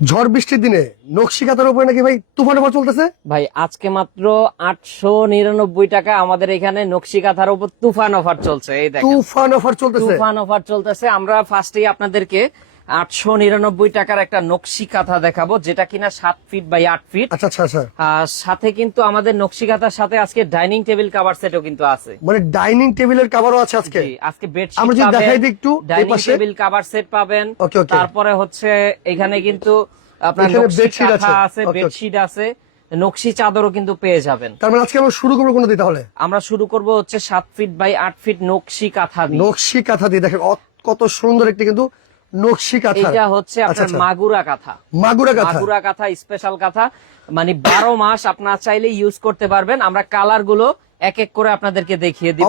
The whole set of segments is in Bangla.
ঝড় বৃষ্টির দিনে নকশি কাতার উপরে নাকি ভাই তুফান অফার চলতেছে? ভাই আজকে মাত্র আটশো নিরানব্বই টাকা আমাদের এখানে নকশি কাঁথার উপর তুফান অফার চলছে এই দেখেন। তুফান অফার চলতেছে। তুফান অফার চলতেছে। আমরা ফার্স্টেই আপনাদেরকে আটশো নিরানব্বই টাকার একটা নকশি কাঁথা দেখাবো যেটা কিনা সাত ফিট বাই আট ফিট আচ্ছা আচ্ছা আচ্ছা। সাথে কিন্তু আমাদের নকশি কাঁথার সাথে আজকে ডাইনিং টেবিল কাভার সেটও কিন্তু আছে। মানে ডাইনিং টেবিলের কাভারও আছে আজকে? আজকে বেডশিট আমরা যদি দেখাই দিই একটু, ডাইনিং টেবিল কাভার সেট পাবেন. তারপরে হচ্ছে এখানে কিন্তু আপনার নকশি কাঁথা আছে। বেডশিট আছে নকশি চাদরও কিন্তু পেয়ে যাবেন। তার মানে আজকে আমরা শুরু করব কোনো দিয়ে তাহলে? আমরা শুরু করব হচ্ছে সাত ফিট বাই আট ফিট নকশি কাঁথা নকশি কাঁথা দিয়ে। দেখেন কত সুন্দর একটি কিন্তু নকশি কাঁথা। এটা হচ্ছে আপনার। মাগুরা কাঁথা। মাগুরা কাঁথা। মাগুরা কাঁথা স্পেশাল কাঁথা। মানে বারো মাস আপনার চাইলে ইউজ করতে পারবেন। আমরা কালারগুলো এক এক করে আপনাদেরকে দেখিয়ে দিব।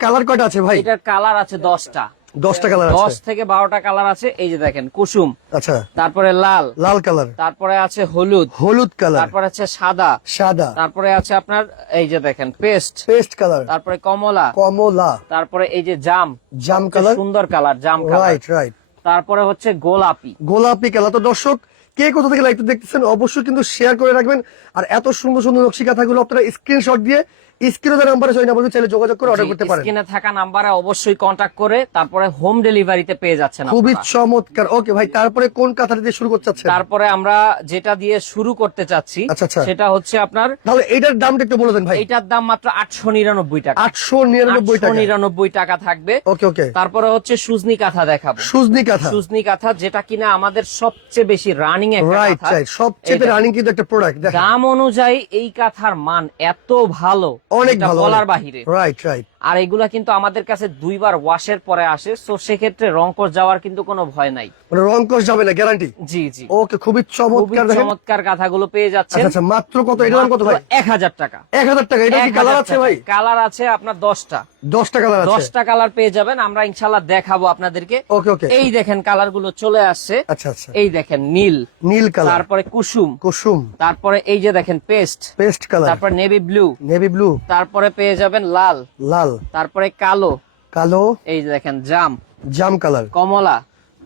কালার কয়টা আছে ভাই? এটার কালার আছে দশটা। দশটা কালার দশ থেকে বারোটা কালার আছে। এই যে দেখেন কুসুম। আচ্ছা। তারপরে লাল। লাল কালার তারপরে আছে হলুদ। হলুদ কালার তারপরে আছে সাদা। সাদা। তারপরে আছে আপনার এই যে দেখেন পেস্ট পেস্ট কালার তারপরে কমলা। কমলা। তারপরে এই যে জাম। জাম কালার সুন্দর কালার জাম কালার রাইট রাইট তারপরে হচ্ছে গোলাপি। গোলাপি খেলা তো দর্শক, কে কোথা থেকে লাইভ দেখতেছেন অবশ্যই কিন্তু শেয়ার করে রাখবেন। আর এত সুন্দর সুন্দর নকশি কাঁথাগুলো আপনারা স্ক্রিনশট দিয়ে স্ক্রিনে নাম্বারে জয় নাম্বার চাইলে যোগাযোগ করে অর্ডার করতে পারেন। স্ক্রিনে থাকা নাম্বারে অবশ্যই কন্টাক্ট করে তারপরে হোম ডেলিভারিতে পেয়ে যাচ্ছেন খুবই চমৎকার। ওকে ভাই তারপরে কোন কাঁথাটা দিয়ে শুরু করতে চাচ্ছেন? তারপরে আমরা যেটা দিয়ে শুরু করতে চাচ্ছি আচ্ছা, আচ্ছা। সেটা হচ্ছে আপনার তাহলে এইটার দামটা একটু বলে দেন ভাই। এইটার দাম মাত্র আটশো নিরানব্বই টাকা। আটশো নিরানব্বই টাকা। নিরানব্বই টাকা থাকবে। ওকে ওকে তারপরে হচ্ছে সুজনি কাঁথা দেখাবো। সুজনি কাঁথা। সুজনি কাঁথা যেটা কিনা আমাদের সবচেয়ে বেশি রানিং একটা কাঁথা। রাইট সবচেয়ে রানিং কিন্তু একটা প্রোডাক্ট দাম অনুযায়ী এই কাঁথার মান এত ভালো। অনেক ভালো বলার বাহিরে। রাইট রাইট আর এগুলা কিন্তু আমাদের কাছে দুইবার ওয়াশের পরে আসে তো সেক্ষেত্রে রংকশ যাওয়ার কিন্তু কোনো ভয় নাই। মানে রং কষ যাবে না গ্যারান্টি জি জি। ওকে খুবই চমৎকার চমৎকার কাঁথাগুলো পেয়ে যাচ্ছেন। আচ্ছা আচ্ছা মাত্র কত? এটার দাম কত ভাই? এক হাজার টাকা। এক হাজার টাকা এটা কি কালার আছে ভাই? কালার আছে আপনার দশটা। দশটা কালার আছে। দশটা কালার পেয়ে যাবেন আমরা ইনশাল্লাহ দেখাবো আপনাদেরকে। ওকে ওকে। এই দেখেন কালারগুলো চলে আসছে। আচ্ছা আচ্ছা। এই দেখেন নীল। নীল কালার তারপরে কুসুম। কুসুম। তারপরে এই যে দেখেন পেস্ট। পেস্ট কালার তারপর নেভি ব্লু। Navy blue. তারপরে পেয়ে যাবেন লাল। লাল। তারপরে কালো। কালো। এই যে দেখেন জাম। জাম কালার। কমলা।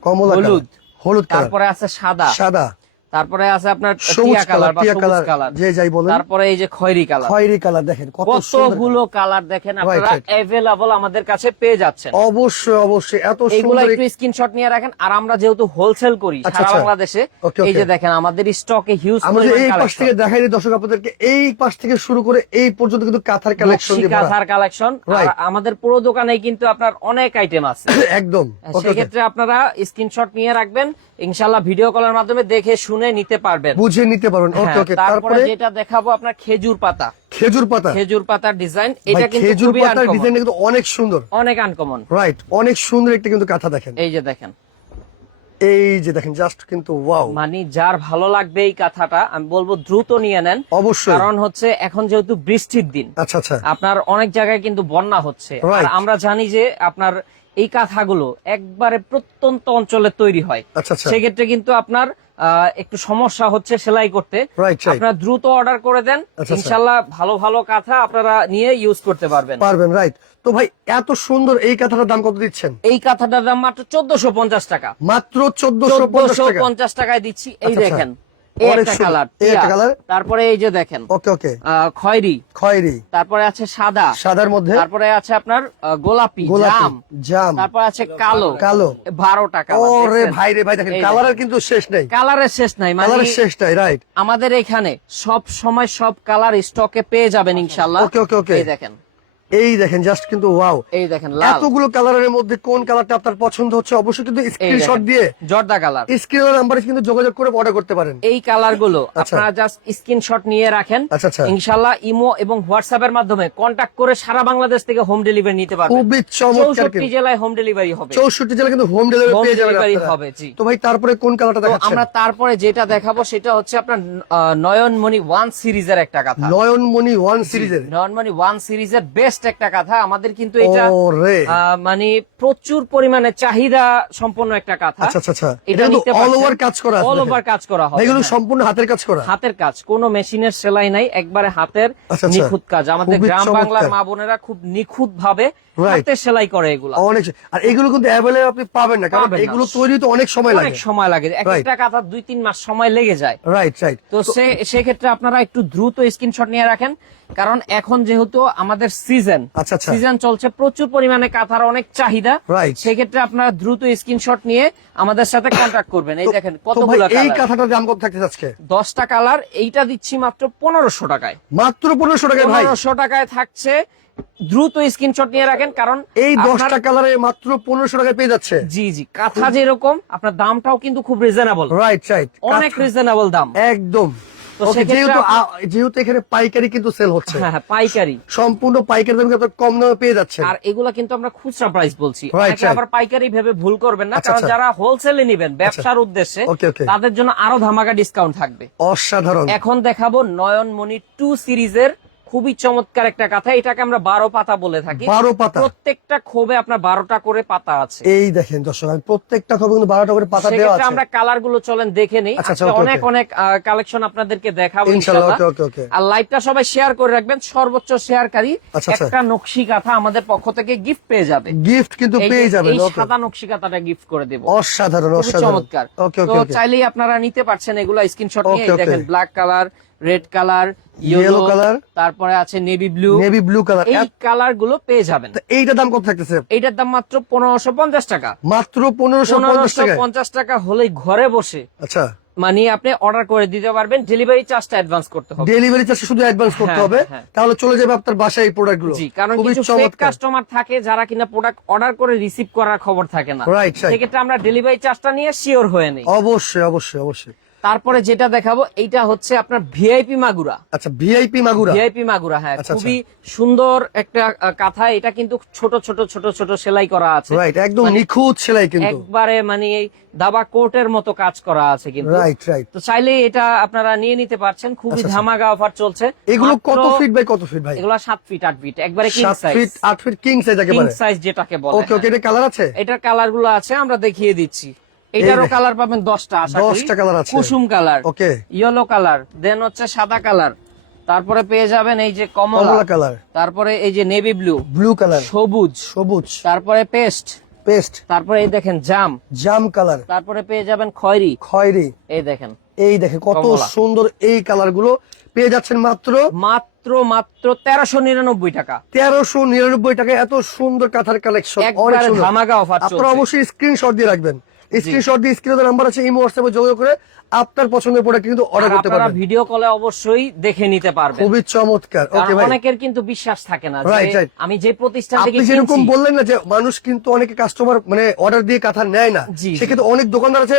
কমলা হলুদ। হলুদ তারপরে আছে সাদা। সাদা। তারপরে আছে আপনার সবুজ কালার টিয়া কালার যে যাই বলেন। তারপরে এই যে খয়েরি কালার। খয়েরি কালার দেখেন কতগুলো কালার দেখেন আপনারা. অ্যাভেলেবল আমাদের কাছে পেয়ে যাচ্ছেন। অবশ্যই অবশ্যই এত সুন্দর একটু স্ক্রিনশট নিয়ে রাখেন। আর আমরা যেহেতু হোলসেল করি আচ্ছা, সারা আচ্ছা। বাংলাদেশে এই যে দেখেন আমাদের স্টকে হিউজ আমরা এই পাশ থেকে দেখাই দিই দর্শক আপনাদেরকে এই পাশ থেকে শুরু করে এই পর্যন্ত কিন্তু কাঁথার কালেকশন দিয়ে। কাঁথার কালেকশন আমাদের পুরো দোকানে কিন্তু আপনার অনেক আইটেম আছে। একদম। ওকে সেক্ষেত্রে আপনারা স্ক্রিনশট নিয়ে রাখবেন। ইনশাল্লাহ ভিডিও কলের মাধ্যমে দেখে শুনে নিতে পারবেন। বুঝে নিতে পারবেন। ওকে হ্যাঁ, ওকে তারপরে তারপরে? যেটা দেখাবো আপনার খেজুর পাতা। খেজুর পাতা? খেজুর পাতার ডিজাইন এটা কিন্তু খেজুর পাতার ডিজাইন কিন্তু অনেক সুন্দর। অনেক আনকমন রাইট অনেক সুন্দর একটা কিন্তু কাঁথা দেখেন। এই যে দেখেন। এই যে দেখেন জাস্ট কিন্তু ওয়াও মানে যার ভালো লাগবে এই কথাটা আমি বলব দ্রুত নিয়ে নেন। অবশ্যই। কারণ হচ্ছে এখন যেহেতু বৃষ্টির দিন আচ্ছা আচ্ছা। আপনার অনেক জায়গায় কিন্তু বন্যা হচ্ছে। আর আমরা জানি যে আপনার এই কাঁথাগুলো একবারে প্রত্যন্ত অঞ্চলে তৈরি হয়। আচ্ছা আচ্ছা। সেক্ষেত্রে কিন্তু আপনার একটু সমস্যা হচ্ছে সেলাই করতে. আপনারা দ্রুত অর্ডার করে দেন। আচ্ছা। ইনশাল্লাহ ভালো ভালো কাঁথা আপনারা নিয়ে ইউজ করতে পারবেন। পারবেন রাইট তো ভাই এত সুন্দর এই কাঁথাটার দাম কত দিচ্ছেন? এই কাঁথাটার দাম মাত্র চোদ্দশো পঞ্চাশ টাকা। মাত্র চোদ্দশো পঞ্চাশ টাকায় দিচ্ছি। এই দেখেন। এই অনেক একটা সুন্দর। কালার এই একটা কালার? তারপরে এই যে দেখেন ওকে ওকে। আহ, খয়েরি। খয়েরি। তারপরে আছে সাদা। সাদার মধ্যে? তারপরে আছে আপনার গোলাপি গোলাপি জাম। জাম। তারপর আছে কালো। কালো। বারো টাকা ভাই রে ভাই দেখেন কালারের কিন্তু শেষ নেই। কালারের শেষ নাই মানে কালারের শেষ নাই রাইট আমাদের এখানে সব সময় সব কালার স্টকে পেয়ে যাবেন ইনশাল্লাহ। দেখেন। এই দেখেন জাস্ট কিন্তু ওয়াও এই দেখেন লাল। এতগুলো কালারের মধ্যে কোন কালারটা আপনার পছন্দ হচ্ছে অবশ্যই কিন্তু স্ক্রিনশট দিয়ে জর্দা কালার। স্ক্রিনের নাম্বারে কিন্তু যোগাযোগ করে অর্ডার করতে পারেন। এই কালারগুলো আচ্ছা। আপনারা জাস্ট স্ক্রিনশট নিয়ে রাখেন। আচ্ছা, আচ্ছা। ইমো এবং হোয়াটসঅ্যাপ এর মাধ্যমে কন্টাক্ট করে সারা বাংলাদেশ থেকে হোম ডেলিভারি নিতে পারবেন। খুবই চমৎকার চৌষট্টি কিন্তু জেলায় হোম ডেলিভারি হবে। চৌষট্টি জেলা কিন্তু হোম ডেলিভারি পেয়ে যাবেন আপনারা। হবে, জি। তো ভাই তারপরে কোন কালারটা দেখাচ্ছেন আমরা তারপরে যেটা দেখাবো সেটা হচ্ছে আপনার নয়নমণি ওয়ান সিরিজের একটা কথা। নয়নমণি ওয়ান সিরিজের নয়নমণি ওয়ান সিরিজের বেস্ট বেস্ট একটা কথা। আমাদের কিন্তু এটা মানে প্রচুর পরিমাণে চাহিদা সম্পন্ন একটা কথা। আচ্ছা আচ্ছা আচ্ছা। এটা অল ওভার কাজ করা আছে অল ওভার কাজ করা এগুলো হ্যাঁ। সম্পূর্ণ হাতের কাজ করা। হাতের কাজ। কোনো মেশিনের সেলাই নাই একবারে হাতের আচ্ছা, আচ্ছা। নিখুঁত কাজ। আমাদের গ্রাম বাংলার মা বোনেরা খুব নিখুঁত ভাবে. হাতে সেলাই করে এগুলো। অনেক আর এগুলো কিন্তু অ্যাভেলেবল আপনি পাবেন না কারণ এগুলো তৈরি তো অনেক সময় লাগে। অনেক সময় লাগে। একটা কাঁথা দুই তিন মাস সময় লেগে যায়। রাইট রাইট তো সে সেক্ষেত্রে আপনারা একটু দ্রুত স্ক্রিনশট নিয়ে রাখেন। কারণ এখন যেহেতু আমাদের সিজন আচ্ছা, আচ্ছা। সিজন চলছে প্রচুর পরিমাণে কাঁথার অনেক চাহিদা। সেক্ষেত্রে আপনারা দ্রুত স্ক্রিনশট নিয়ে আমাদের সাথে কন্ট্যাক্ট করবেন। এই দেখেন কতগুলো এই কাঁথাটার দাম কত থাকতেছে আজকে? দশটা কালার এইটা দিচ্ছি মাত্র পনেরোশো টাকায়। মাত্র পনেরোশো টাকায় পনেরোশো টাকায় থাকছে। দ্রুত স্ক্রিনশট নিয়ে রাখেন কারণ এই দশটা কালারে মাত্র পনেরোশো টাকায় পেয়ে যাচ্ছে। জি জি। কাঁথা যেরকম আপনার দামটাও কিন্তু খুব রিজনেবল রাইট রাইট অনেক রিজনেবল দাম। একদম। যেহেতু যেহেতু এখানে পাইকারি কিন্তু সেল হচ্ছে হ্যাঁ হ্যাঁ পাইকারি সম্পূর্ণ পাইকারি দামে কম দামে পেয়ে আর এগুলা কিন্তু আমরা খুচরা প্রাইস বলছি. আবার পাইকারি ভেবে ভুল করবেন না আচ্ছা, কারণ আচ্ছা। যারা হোলসেলে নিবেন ব্যবসার উদ্দেশ্যে. তাদের জন্য আরও ধামাকা ডিসকাউন্ট থাকবে অসাধারণ এখন দেখাবো নয়নমণি টু সিরিজের খুবই চমৎকার একটা কথা। এটাকে আমরা বারো পাতা বলে থাকি। বারো পাতা। প্রত্যেকটা ক্ষোভে আপনার বারোটা করে পাতা আছে। এই দেখেন দর্শক আমি প্রত্যেকটা খবর কিন্তু বারোটা করে পাতা দেওয়া আছে। আমরা কালারগুলো চলেন দেখে নেই। আচ্ছা, আচ্ছা, অনেক. অনেক কালেকশন আপনাদেরকে দেখাবো আর লাইভটা সবাই শেয়ার করে রাখবেন। সর্বোচ্চ শেয়ারকারী আচ্ছা। একটা নকশি কাঁথা আমাদের পক্ষ থেকে গিফট পেয়ে যাবে। গিফট কিন্তু পেয়ে যাবে এই সাদা নকশি কাঁথাটা গিফট করে দেবো। অসাধারণ অসাধারণ। চমৎকার। তো চাইলেই আপনারা নিতে পারছেন এগুলো স্ক্রিনশট নিয়ে। দেখেন black colour red colour yellow colour তারপরে আছে navy blue navy blue colour এই কালারগুলো পেয়ে যাবেন। এইটার দাম কত থাকতেছে? এইটার দাম মাত্র পনেরোশো পঞ্চাশ টাকা। মাত্র পনেরোশো পঞ্চাশ টাকা হলেই ঘরে বসে আচ্ছা। মানে আপনি অর্ডার করে দিতে পারবেন ডেলিভারি চার্জটা অ্যাডভান্স করতে হবে। ডেলিভারি চার্জ শুধু অ্যাডভান্স করতে হ্যাঁ, হবে। হ্যাঁ। তাহলে চলে যাবে আপনার বাসায় এই প্রোডাক্টগুলো জি কারণ কিছু ফেক কাস্টমার থাকে যারা কিনা প্রোডাক্ট অর্ডার করে রিসিভ করার খবর থাকে না. সেক্ষেত্রে আমরা ডেলিভারি চার্জটা নিয়ে শিওর হয়ে নেই। অবশ্যই অবশ্যই অবশ্যই। তারপরে যেটা দেখাবো এইটা হচ্ছে আপনার ভিআইপি মাগুরা। আচ্ছা ভিআইপি মাগুরা? ভিআইপি মাগুরা হ্যাঁ আচ্ছা, খুবই সুন্দর একটা কাঁথা। এটা কিন্তু ছোট ছোট ছোট ছোট সেলাই করা আছে। রাইট একদম মানে নিখুঁত সেলাই কিন্তু। একবারে মানে এই দাবা কোটের মতো কাজ করা আছে কিন্তু। রাইট রাইট তো চাইলে এটা আপনারা নিয়ে নিতে পারছেন। খুবই আচ্ছা, ধামাকা অফার চলছে। এগুলো কত ফিট বাই কত ফিট ভাই? এগুলো সাত ফিট আট ফিট একবারে কিং সাইজ ফিট আট feet king size king size যেটাকে বলে ওকে ওকে হ্যাঁ। এটা কালার আছে? এটার কালারগুলো আছে আমরা দেখিয়ে দিচ্ছি। এটারও কালার পাবেন দশটা আশা দশটা কালার আছে। কুসুম colour okay. Yellow colour then হচ্ছে সাদা কালার। তারপরে পেয়ে যাবেন এই যে কমলা কালার। তারপরে এই যে নেভি ব্লু ব্লু কালার। সবুজ। সবুজ। তারপরে পেস্ট। পেস্ট। তারপরে এই দেখেন জাম। জাম কালার। তারপরে পেয়ে যাবেন খয়েরি। খয়েরি। এই দেখেন। এই দেখেন কত সুন্দর এই কালারগুলো পেয়ে যাচ্ছেন মাত্র মাত্র মাত্র তেরোশো নিরানব্বই টাকা। তেরোশো নিরানব্বই টাকা। এত সুন্দর কাঁথার কালেকশন অনেক ধামাকা অফার আপনারা অবশ্যই স্ক্রিনশট দিয়ে রাখবেন। স্ক্রিনশট দিয়ে স্ক্রিনে নাম্বার আছে এই হোয়াটসঅ্যাপে যোগাযোগ করে আপনার পছন্দের প্রোডাক্ট কিন্তু অর্ডার করতে আপনারা পারবেন। ভিডিও কলে অবশ্যই দেখে নিতে পারবেন। খুবই চমৎকার। ওকে ভাই। অনেকের কিন্তু বিশ্বাস থাকে না যে. আমি যে প্রতিষ্ঠান থেকে আপনি যেরকম বললেন না যে মানুষ কিন্তু অনেকে কাস্টমার মানে অর্ডার দিয়ে কথা নেয় না। সেক্ষেত্রে অনেক দোকানদার আছে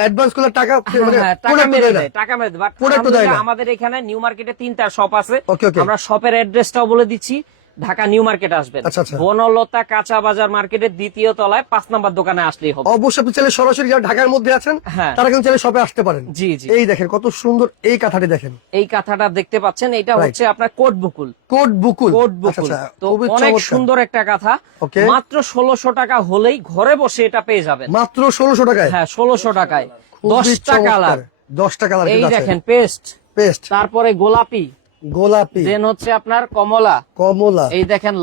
অ্যাডভান্স করলে টাকা মানে হ্যাঁ, টাকা মেরে দেয় টাকা মেরে দেয়। না। আমাদের এখানে নিউ মার্কেটে তিনটা শপ আছে. আমরা শপের অ্যাড্রেসটাও বলে দিচ্ছি। ঢাকা নিউ মার্কেট আসবেন। আচ্ছা, আচ্ছা। বনলতা কাঁচা বাজার মার্কেটের দ্বিতীয় তলায় পাঁচ নাম্বার দোকানে আসলেই হবে। অবশ্যই আপনি চাইলে সরাসরি যারা ঢাকার মধ্যে আছেন হ্যাঁ। তারা কিন্তু চাইলে শপে আসতে পারেন। জি জি। এই দেখেন কত সুন্দর এই কাঁথাটি দেখেন। এই কাঁথাটা দেখতে পাচ্ছেন এটা হচ্ছে আপনার কোট বুকুল। কোট বুকুল। কোট আচ্ছা, বুকুল। তো অনেক সুন্দর একটা কাঁথা। মাত্র ষোলোশো টাকা হলেই ঘরে বসে এটা পেয়ে যাবেন। মাত্র ষোলোশো টাকায়? হ্যাঁ ষোলোশো টাকায়। দশটা কালার। দশটা কালার এই দেখেন পেস্ট। পেস্ট। তারপরে গোলাপি। গোলাপি। দেন হচ্ছে আপনার কমলা। কমলা। এই দেখেন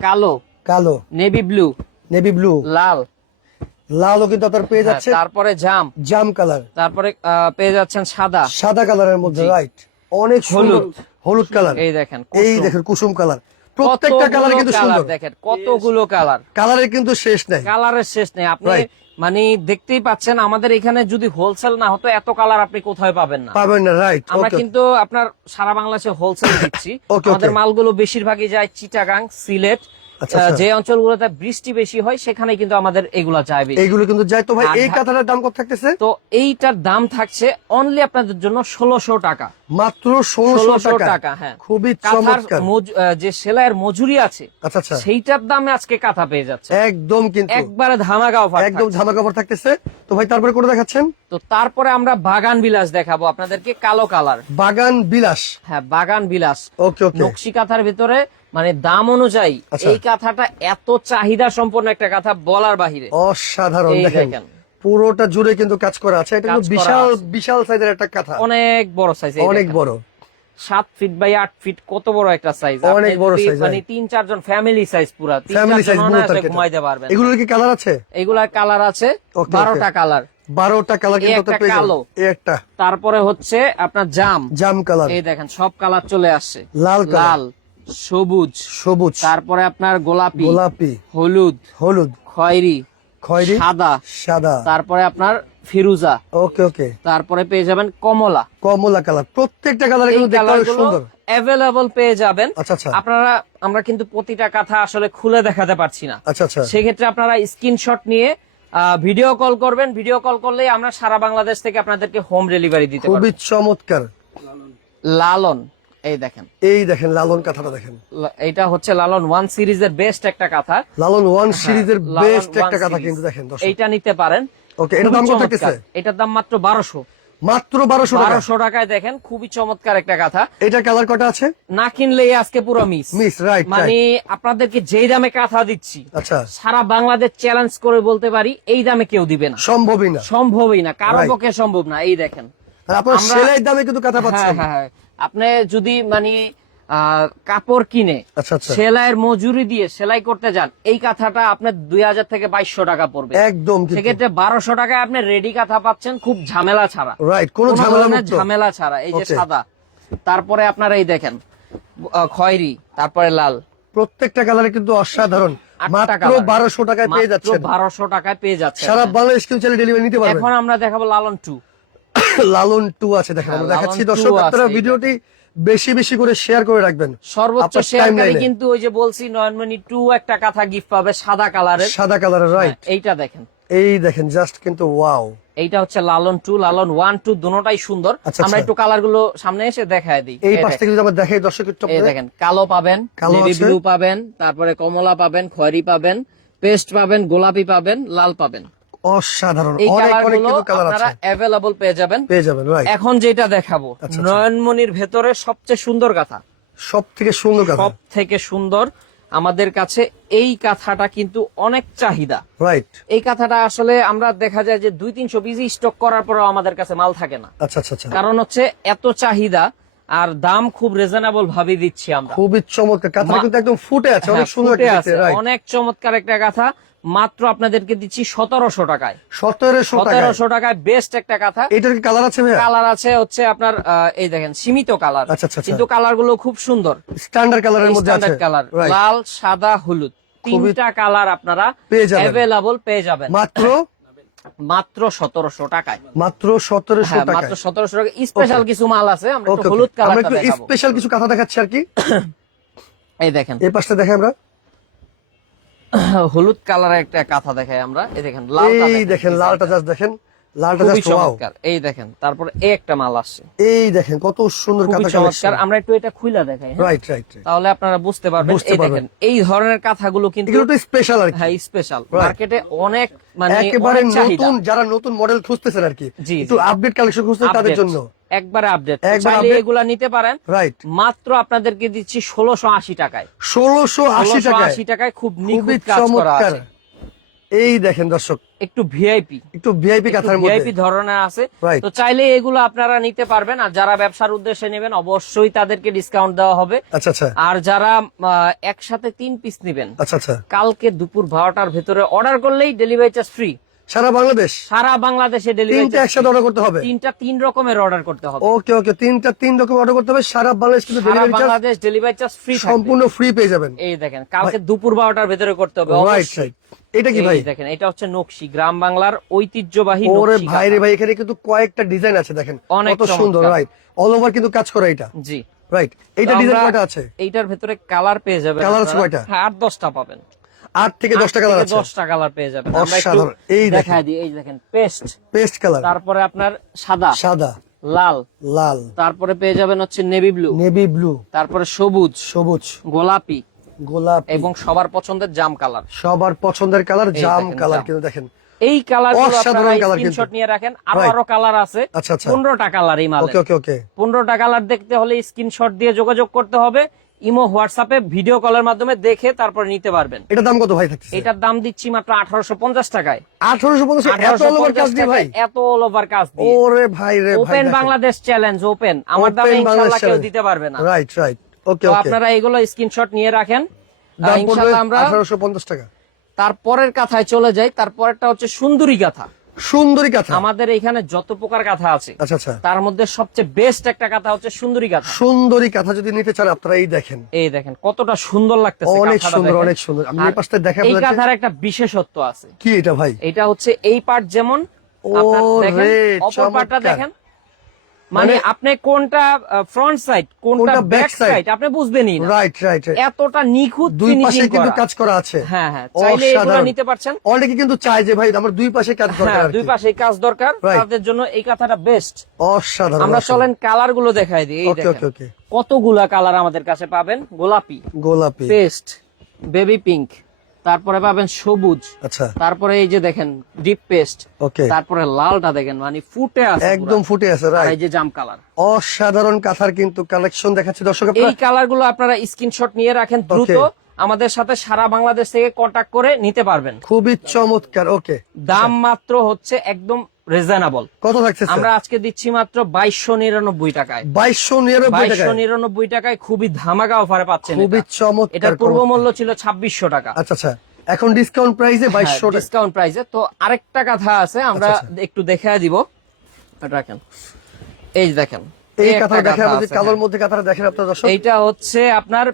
কালো। কালো। নেভি ব্লু নেভি ব্লু লাল। লালও কিন্তু আপনার পেয়ে হ্যাঁ, যাচ্ছে তারপরে জাম। জাম কালার। তারপরে পেয়ে যাচ্ছেন সাদা। সাদা কালারের মধ্যে। রাইট অনেক হলুদ। হলুদ কালার। এই দেখেন এই দেখেন কুসুম কালার। প্রত্যেকটা কালার কিন্তু সুন্দর। দেখেন কতগুলো কালার। কালারের কিন্তু শেষ নাই। কালারের শেষ নেই। আপনি. মানে দেখতেই পাচ্ছেন আমাদের এখানে যদি হোলসেল না হতো এত কালার আপনি কোথায় পাবেন না? পাবেন না রাইট আমরা কিন্তু আপনার সারা বাংলাদেশে হোলসেল দিচ্ছি। আমাদের মালগুলো বেশিরভাগই যায় চিটাগাং সিলেট। যে অঞ্চলগুলোতে বৃষ্টি বেশি হয় সেখানে কিন্তু আমাদের এগুলো যায় এগুলো কিন্তু যাই তো ভাই এই কাঁথাটার দাম কত থাকতেছে? তো এইটার দাম থাকছে অনলি আপনাদের জন্য ষোলোশো টাকা। মাত্র ষোলোশো টাকা। হ্যাঁ। খুবই চমৎকার। যে সেলাইয়ের মজুরি আছে আচ্ছা আচ্ছা। সেইটার দামে আজকে কাঁথা পেয়ে যাচ্ছে। একদম কিন্তু। একবারে ধামাকা অফার একদম ঝামা কাপড় থাকতেছে। তো ভাই তারপরে করে দেখাচ্ছেন? তো তারপরে আমরা বাগান বিলাস দেখাবো আপনাদেরকে কালো কালার। বাগান বিলাস। হ্যাঁ বাগান বিলাস। ওকে ওকে। নকশি কাঁথার ভিতরে মানে দাম অনুযায়ী আচ্ছা। এই কাঁথাটা এত চাহিদা সম্পন্ন একটা কাঁথা বলার বাহিরে। অসাধারণ দেখেন। পুরোটা জুড়ে কিন্তু কাজ করা আছে এটা কিন্তু বিশাল বিশাল সাইজের একটা কাঁথা। অনেক বড় সাইজ অনেক বড়। সাত ফিট বাই আট ফিট কত বড় একটা সাইজ অনেক বড় size, মানে তিন চারজন ফ্যামিলি সাইজ পুরা ফ্যামিলি সাইজ পুরো ঘুমাইতে পারবেন। এগুলোর কি কালার আছে? এগুলার কালার আছে বারোটা কালার বারোটা কালার কিন্তু। কালো। এই একটা। তারপরে হচ্ছে আপনার জাম। জাম কালার এই দেখেন সব কালার চলে আসছে। লাল লাল। সবুজ সবুজ। তারপরে আপনার গোলাপি গোলাপি হলুদ হলুদ খয়েরি খয়েরি সাদা সাদা। তারপরে আপনার ফিরুজা। ওকে ওকে। তারপরে পেয়ে যাবেন কমলা। কমলা কালার। প্রত্যেকটা কালার কিন্তু দেখতে সুন্দর। অ্যাভেলেবল পেয়ে যাবেন। আচ্ছা আচ্ছা। আপনারা আমরা কিন্তু প্রতিটা কথা আসলে খুলে দেখাতে পারছি না। আচ্ছা আচ্ছা। সেক্ষেত্রে আপনারা স্ক্রিনশট নিয়ে ভিডিও কল করবেন। ভিডিও কল করলে আমরা সারা বাংলাদেশ থেকে আপনাদেরকে হোম ডেলিভারি দিতে খুবই চমৎকার। লালন। এই দেখেন। এই দেখেন লালন কাঁথাটা দেখেন। এটা হচ্ছে লালন ওয়ান সিরিজের বেস্ট একটা কাঁথা। লালন ওয়ান সিরিজের বেস্ট একটা কাঁথা কিন্তু দেখেন এইটা নিতে পারেন। ওকে এটার দাম কত। থাকতেছে? এটার দাম মাত্র বারোশো। মাত্র বারোশো বারোশো টাকায় দেখেন খুবই চমৎকার একটা কাঁথা। এটা কালার কটা আছে? না কিনলেই আজকে পুরো মিস মিস রাইট মানে আপনাদেরকে যেই দামে কাঁথা দিচ্ছি আচ্ছা। সারা বাংলাদেশ চ্যালেঞ্জ করে বলতে পারি এই দামে কেউ দিবে না। সম্ভবই না। সম্ভবই না কারও পক্ষে সম্ভব না এই দেখেন। আপনার দামে কিন্তু কাঁথা হ্যাঁ পাচ্ছেন হ্যাঁ হ্যাঁ। আপনি যদি মানে কাপড় কিনে আচ্ছা আচ্ছা। সেলাইয়ের মজুরি দিয়ে সেলাই করতে যান এই কাঁথাটা আপনার দুই হাজার থেকে বাইশশো টাকা পড়বে। একদম সেক্ষেত্রে বারোশো টাকায় আপনি রেডি কাঁথা পাচ্ছেন খুব ঝামেলা ছাড়া। রাইট কোনো ঝামেলা ছাড়া এই যে সাদা। তারপরে আপনারা এই দেখেন খয়েরি তারপরে লাল। প্রত্যেকটা কালারে কিন্তু অসাধারণ। মাত্র বারোশো টাকায় পেয়ে যাচ্ছে বারোশো টাকায় পেয়ে যাচ্ছে সারা বাংলাদেশ কিন্তু ডেলিভারি নিতে পারবেন এখন আমরা দেখাবো লালন টু। লালন টু আছে দেখেন হ্যাঁ, আমরা দেখাচ্ছি দর্শক আপনারা ভিডিওটি বেশি বেশি করে শেয়ার করে রাখবেন। সর্বোচ্চ শেয়ারকারী কিন্তু ওই যে বলছি নয়নমণি টু একটা কাঁথা গিফট পাবে সাদা কালারের। সাদা কালারের রাইট এইটা দেখেন। এই দেখেন জাস্ট কিন্তু ওয়াও এইটা হচ্ছে Lalon two Lalon one two দুটোটাই সুন্দর। আচ্ছা, আমরা আচ্ছা। একটু কালারগুলো সামনে এসে দেখায় দিই। এই পাশ থেকে যদি আমরা দেখাই দর্শক একটু এই দেখেন কালো পাবেন কালো নেভি ব্লু পাবেন তারপরে কমলা পাবেন খয়েরি পাবেন পেস্ট পাবেন গোলাপি পাবেন লাল পাবেন। অসাধারণ। এই অনেক অনেক কিন্তু কালার আছে। অ্যাভেলেবল পেয়ে যাবেন। পেয়ে যাবেন রাইট এখন যেটা দেখাবো আচ্ছা। নয়নমণির ভেতরে সবচেয়ে সুন্দর কাঁথা সব থেকে সুন্দর সব থেকে সুন্দর আমাদের কাছে এই কাঁথাটা কিন্তু অনেক চাহিদা। রাইট এই কাঁথাটা আসলে আমরা দেখা যায় যে দুই তিনশো পিস স্টক করার পরেও আমাদের কাছে মাল থাকে না। আচ্ছা আচ্ছা আচ্ছা। কারণ হচ্ছে এত চাহিদা আর দাম খুব রিজনেবল ভাবে দিচ্ছি আমরা। খুবই চমৎকার। কাঁথা কিন্তু একদম ফুটে আছে অনেক হ্যাঁ, সুন্দর আছে। অনেক চমৎকার একটা কাঁথা মাত্র আপনাদেরকে দিচ্ছি সতেরোশো টাকায়। সতেরোশো সতেরোশো টাকায় বেস্ট একটা কথা। এটার কি কালার আছে কালার আছে হচ্ছে আপনার এই দেখেন সীমিত কালার আচ্ছা, আচ্ছা, আচ্ছা। কিন্তু কালারগুলো খুব সুন্দর। স্ট্যান্ডার্ড কালারের মধ্যে আছে। স্ট্যান্ডার্ড কালার লাল সাদা হলুদ। তিনটা কালার আপনারা পেয়ে যাবেন। অ্যাভেলেবল পেয়ে যাবেন। মাত্র? মাত্র সতেরোশো টাকায়। মাত্র সতেরোশো হ্যাঁ টাকা মাত্র সতেরোশো টাকা স্পেশাল কিছু মাল আছে আমরা হলুদ আমরা একটু স্পেশাল কিছু কথা দেখাচ্ছি আর কি। এই দেখেন। এই পাশটা দেখে আমরা। হলুদ কালারের একটা কাঁথা দেখাই আমরা। এই দেখেন লাল এই দেখেন লালটা জাস্ট দেখেন। লালটা জাস্ট ওয়াও এই দেখেন তারপর এই একটা মাল আসছে। এই দেখেন কত সুন্দর খুবই কাঁথা চমৎকার। আমরা একটু এটা খুইলা দেখাই হ্যাঁ? রাইট রাইট তাহলে আপনারা বুঝতে পারবেন। এই পারবেন। দেখেন এই ধরনের কাঁথাগুলো কিন্তু এগুলো তো স্পেশাল আর হ্যাঁ স্পেশাল মার্কেটে অনেক মানে একেবারে নতুন যারা নতুন মডেল খুঁজতেছেন আর কি। একটু আপডেট কালেকশন তাদের জন্য। একবারে আপডেট চাইলে এগুলা নিতে পারেন। রাইট মাত্র আপনাদেরকে দিচ্ছি ষোলোশো আশি টাকায়। ষোলোশো আশি টাকায় আশি টাকায়। খুব নিখুঁত কাজ করা আছে। এই দেখেন দর্শক একটু ভিআইপি একটু ভিআইপি কাঁথার ভিআইপি মধ্যে ধরনের আছে। তো চাইলে এগুলো আপনারা নিতে পারবেন আর যারা ব্যবসার উদ্দেশ্যে নেবেন অবশ্যই তাদেরকে ডিসকাউন্ট দেওয়া হবে। আচ্ছা আচ্ছা। আর যারা একসাথে তিন পিস নেবেন আচ্ছা আচ্ছা। কালকে দুপুর 12টার ভিতরে অর্ডার করলেই ডেলিভারি চার্জ ফ্রি সারা বাংলাদেশ? সারা বাংলাদেশে ডেলিভারি তিনটা একসাথে অর্ডার করতে হবে? তিনটা তিন রকমের অর্ডার করতে হবে। ওকে ওকে তিনটা তিন রকম অর্ডার করতে হবে সারা বাংলাদেশ কিন্তু delivery charge Bangladesh delivery charge free সম্পূর্ণ ফ্রি পেয়ে যাবেন। এই দেখেন কালকে দুপুর বারোটার ভেতরে করতে হবে রাইট। রাইট এটা কি ভাই? দেখেন এটা হচ্ছে নকশি গ্রাম বাংলার ঐতিহ্যবাহী ওরে ভাই রে ভাই এখানে কিন্তু কয়েকটা ডিজাইন আছে দেখেন। অনেক কত সুন্দর। রাইট অল ওভার কিন্তু কাজ করা এটা। জি। রাইট এইটা ডিজাইন কয়টা আছে? এইটার ভেতরে কালার পেয়ে যাবেন Colour আছে কয়টা? হ্যাঁ আট দশটা পাবেন। আট থেকে দশটা কালার আছে। দশটা কালার পেয়ে যাবেন। অসাধারণ। এই। দিই এই দেখেন পেস্ট। পেস্ট কালার তারপরে আপনার সাদা। সাদা। লাল। লাল। তারপরে পেয়ে যাবেন হচ্ছে নেভি ব্লু নেভি ব্লু তারপরে সবুজ। সবুজ। গোলাপি। গোলাপ। এবং সবার পছন্দের জাম কালার সবার পছন্দের কালার জাম কালার কিন্তু দেখেন। এই কালার স্ক্রিনশট নিয়ে রাখেন। আরও আরও কালার আছে। আচ্ছা আচ্ছা। পনেরোটা কালার এই মালে ওকে ওকে ওকে পনেরোটা কালার দেখতে হলে স্ক্রিনশট দিয়ে যোগাযোগ করতে হবে। ইমো হোয়াটসঅ্যাপে ভিডিও কলের মাধ্যমে দেখে তারপরে নিতে পারবেন। এটা দাম কত ভাই থাকছে এটার দাম দিচ্ছি মাত্র আঠারোশো পঞ্চাশ টাকায়। আঠারোশো পঞ্চাশ এত আঠারোশো all over পঞ্চাশ কাজ দিয়ে ভাই? এত অল ওভার কাজ দিয়ে। ওরে ভাই রে ভাই ওপেন বাংলাদেশ চ্যালেঞ্জ ওপেন আমার দামে ইনশাল্লাহ কেউ দিতে পারবে না। রাইট রাইট ওকে তো ওকে আপনারা এগুলো স্ক্রিনশট নিয়ে রাখেন। ইনশাল্লাহ আমরা আঠারোশো পঞ্চাশ টাকা। তারপরের কথায় চলে যাই। তারপরেরটা হচ্ছে সুন্দরী গাথা। সুন্দরী কাঁথা আমাদের এখানে যত প্রকার কাঁথা আছে আচ্ছা আচ্ছা। তার মধ্যে সবচেয়ে বেস্ট একটা কাঁথা হচ্ছে সুন্দরী কাঁথা সুন্দরী কাঁথা যদি নিতে চান আপনারা এই দেখেন। এই দেখেন কতটা সুন্দর লাগতেছে অনেক সুন্দর অনেক সুন্দর। আমি এই পাশটা দেখা এই কাঁথার একটা বিশেষত্ব আছে। কি এটা ভাই? এটা হচ্ছে এই পার্ট যেমন আপনারা দেখেন অপর পার্টটা দেখেন মানে মানে- আপনি কোনটা ফ্রন্ট সাইড কোনটা ব্যাক? সাইড আপনি বুঝবেনই না। রাইট রাইট এতটা নিখুঁত দুই পাশে কিন্তু কাজ করা আছে। হ্যাঁ হ্যাঁ চাইলে এগুলো নিতে পারছেন। অনেকে কিন্তু চায় যে ভাই আমার দুই পাশে কাজ দরকার হ্যাঁ দুই। পাশে কাজ দরকার. তাদের জন্য এই কাঁথাটা বেস্ট অসাধারণ আমরা। চলেন কালারগুলো দেখাই দিই। এই দেখেন কতগুলা কালার আমাদের কাছে পাবেন? গোলাপি। গোলাপি। পেস্ট বেবি পিঙ্ক তারপরে পাবেন সবুজ। আচ্ছা। তারপরে এই যে দেখেন ডিপ পেস্ট ওকে। তারপরে লালটা দেখেন মানে ফুটে আছে একদম ফুটে আছে রাইট এই যে জাম কালার অসাধারণ কাঁথার কিন্তু কালেকশন দেখাচ্ছে। দর্শক এই আপনারা কালারগুলো আপনারা স্ক্রিনশট নিয়ে রাখেন দ্রুত. আমাদের সাথে সারা বাংলাদেশ থেকে কন্ট্যাক্ট করে নিতে পারবেন। খুবই চমৎকার ওকে। দাম মাত্র হচ্ছে একদম রিজনেবল কত থাকছে আমরা আজকে দিচ্ছি মাত্র বাইশশো নিরানব্বই টাকায়। বাইশশো নিরানব্বই বাইশশো নিরানব্বই টাকায় খুবই ধামাকা অফারে পাচ্ছেন খুবই। চমৎকার এটার পূর্ব মূল্য ছিল ছাব্বিশশো টাকা। আচ্ছা আচ্ছা। এখন ডিসকাউন্ট প্রাইসে বাইশশো ডিসকাউন্ট প্রাইসে তো আরেকটা কথা আছে আমরা আচ্ছা, একটু দেখে দিব। রাখেন। এই দেখেন। এই কাঁথা দেখেন কালোর হ্যাঁ। মধ্যে কাঁথাটা দেখেন আপনার দর্শক। এইটা হচ্ছে আপনার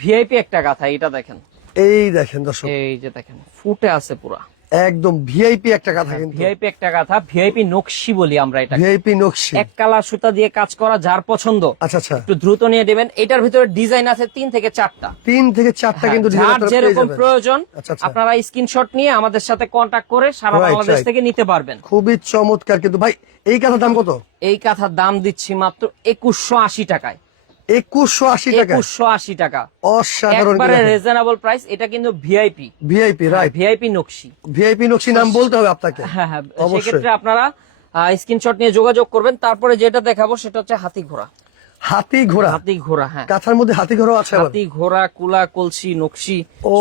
ভিআইপি একটা কাঁথা এটা দেখেন। এই দেখেন দর্শক। এই যে দেখেন ফুটে আছে পুরা। একদম ভিআইপি একটা কাঁথা কিন্তু। ভিআইপি একটা কাঁথা ভিআইপি নকশি বলি আমরা এটা ভিআইপি নকশি। এক কালার সুতা দিয়ে কাজ করা যার পছন্দ। আচ্ছা আচ্ছা। একটু দ্রুত নিয়ে দেবেন এটার ভিতরে ডিজাইন আছে তিন থেকে চারটা। তিন থেকে চারটা কিন্তু হ্যাঁ, design যার যেরকম প্রয়োজন আচ্ছা, আচ্ছা। আপনারা স্ক্রিনশট নিয়ে আমাদের সাথে কন্টাক্ট করে সারা বাংলাদেশ থেকে নিতে পারবেন। খুবই চমৎকার কিন্তু। ভাই এই কাঁথার দাম কত? এই কাঁথার দাম দিচ্ছি মাত্র একুশশো আশি টাকায়। একুশশো আশি টাকা। একুশশো আশি টাকা। অসাধারণ রিজনেবল প্রাইস এটা কিন্তু ভিআইপি ভিআইপি রাইট ভিআইপি নকশি। ভিআইপি নকশি নাম বলতে হবে আপনাকে। হ্যাঁ হ্যাঁ। সেক্ষেত্রে আপনারা স্ক্রিনশট নিয়ে যোগাযোগ করবেন। তারপরে যেটা দেখাবো সেটা হচ্ছে হাতি ঘোড়া হাতি ঘোড়া? হাতি ঘোড়া হ্যাঁ। কাঁথার মধ্যে হাতি ঘোড়া আছে হাতি ঘোড়া কুলা কলসি নকশি ও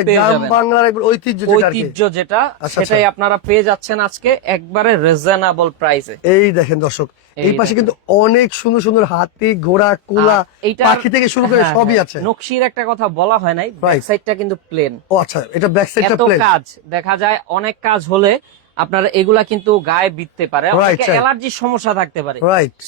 পেয়ে গ্রাম। বাংলার ঐতিহ্য যেটা ঐতিহ্য যেটা আচ্ছা, সেটাই আচ্ছা। আপনারা পেয়ে যাচ্ছেন আজকে একবারে রিজনেবল প্রাইসে এই দেখেন দর্শক এই পাশে কিন্তু অনেক সুন্দর সুন্দর হাতি ঘোড়া কুলা পাখি থেকে শুরু করে হ্যাঁ, সবই আছে। নকশির একটা কথা বলা হয় নাই ব্যাক সাইডটা কিন্তু প্লেন ও আচ্ছা এটা ব্যাক সাইডটা প্লেন কাজ দেখা যায় অনেক কাজ হলে আপনার এগুলা কিন্তু গায়ে বিততে পারে. অ্যালার্জির সমস্যা থাকতে পারে।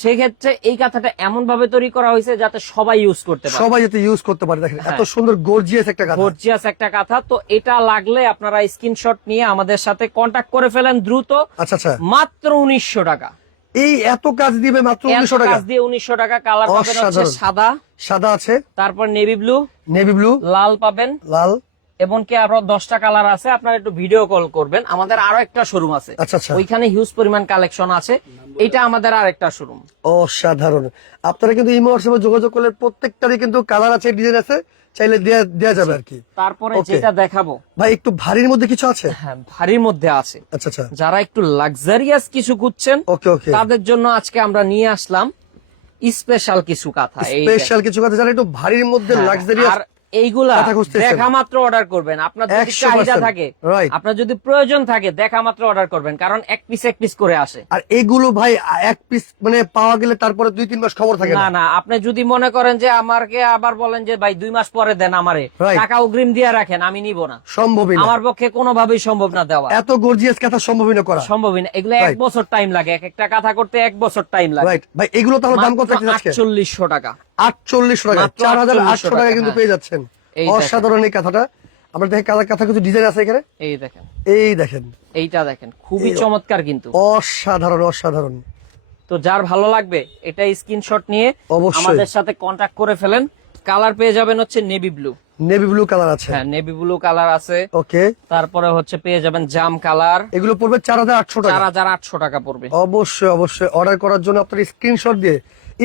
সেক্ষেত্রে এই কাঁথাটা এমন ভাবে তৈরি করা হয়েছে যাতে সবাই ইউজ করতে পারে। সবাই যাতে ইউজ করতে পারে। দেখেন এত হ্যাঁ। সুন্দর গর্জিয়াস একটা কাঁথা। গর্জিয়াস একটা কাঁথা। তো এটা লাগলে আপনারা স্ক্রিনশট নিয়ে আমাদের সাথে কন্টাক্ট করে ফেলেন দ্রুত। আচ্ছা আচ্ছা। মাত্র উনিশশো টাকা। এই এত কাজ দিবে মাত্র উনিশশো টাকা? কাজ দিয়ে উনিশশো টাকা। কালার পাবেন সাদা। সাদা আছে। তারপর নেভি ব্লু নেভি ব্লু লাল পাবেন। লাল। এমনকি আরও দশটা কালার আছে আপনারা একটু ভিডিও কল করবেন। আমাদের আরও একটা শোরুম আছে। আচ্ছা আচ্ছা। ওইখানে হিউজ পরিমাণ কালেকশন আছে। এটা আমাদের আর একটা শোরুম অসাধারণ। আপনারা কিন্তু ইমো হোয়াটসঅ্যাপে যোগাযোগ করলে প্রত্যেকটারই কিন্তু কালার আছে ডিজাইন আছে চাইলে দেয়া দেয়া যাবে আর কি। তারপরে যেটা দেখাবো। ভাই একটু ভারীর মধ্যে কিছু আছে? হ্যাঁ ভারীর মধ্যে আছে। আচ্ছা আচ্ছা। যারা একটু লাক্সারিয়াস কিছু খুঁজছেন ওকে ওকে তাদের জন্য আজকে আমরা নিয়ে আসলাম স্পেশাল কিছু কথা। স্পেশাল কিছু কথা যারা একটু ভারীর মধ্যে হ্যাঁ, লাক্সারিয়াস আর এইগুলা দেখা মাত্র অর্ডার করবেন। আপনার যদি চাহিদা থাকে আপনার যদি প্রয়োজন থাকে দেখা মাত্র অর্ডার করবেন কারণ এক পিস এক পিস করে আসে। আর এগুলো ভাই এক পিস মানে পাওয়া গেলে তারপরে দুই তিন মাস খবর থাকে না না। না আপনি যদি মনে করেন যে আমাকে আবার বলেন যে ভাই দুই মাস পরে দেন আমারে টাকা অগ্রিম দিয়ে রাখেন আমি নিব না। সম্ভবই না। আমার পক্ষে কোনোভাবেই সম্ভব না দেওয়া। এত গর্জিয়াস কথা সম্ভবই না করা। সম্ভবই না। এগুলো এক বছর টাইম লাগে এক একটা কথা করতে এক বছর টাইম লাগে। ভাই এগুলো তাহলে দাম কত রাখছেন আজকে? আটচল্লিশশো টাকা। চার হাজার আটশো টাকা কিন্তু হ্যাঁ। পেয়ে যাচ্ছেন। অসাধারণ এই কথাটা। আমরা দেখি কালার কথা কিছু ডিজাইন আছে এখানে? এই দেখেন। এই দেখেন। এইটা দেখেন। খুবই চমৎকার কিন্তু। অসাধারণ অসাধারণ। তো যার ভালো লাগবে এটা স্ক্রিনশট নিয়ে আমাদের সাথে কন্টাক্ট করে ফেলেন। কালার পেয়ে যাবেন হচ্ছে navy blue navy blue colour আছে। হ্যাঁ নেভি ব্লু কালার আছে। ওকে তারপরে হচ্ছে পেয়ে যাবেন জাম কালার এগুলো পড়বে চার হাজার আটশো চার টাকা। হাজার আটশো টাকা পড়বে। অবশ্যই অবশ্যই। অর্ডার করার জন্য আপনার স্ক্রিনশট দিয়ে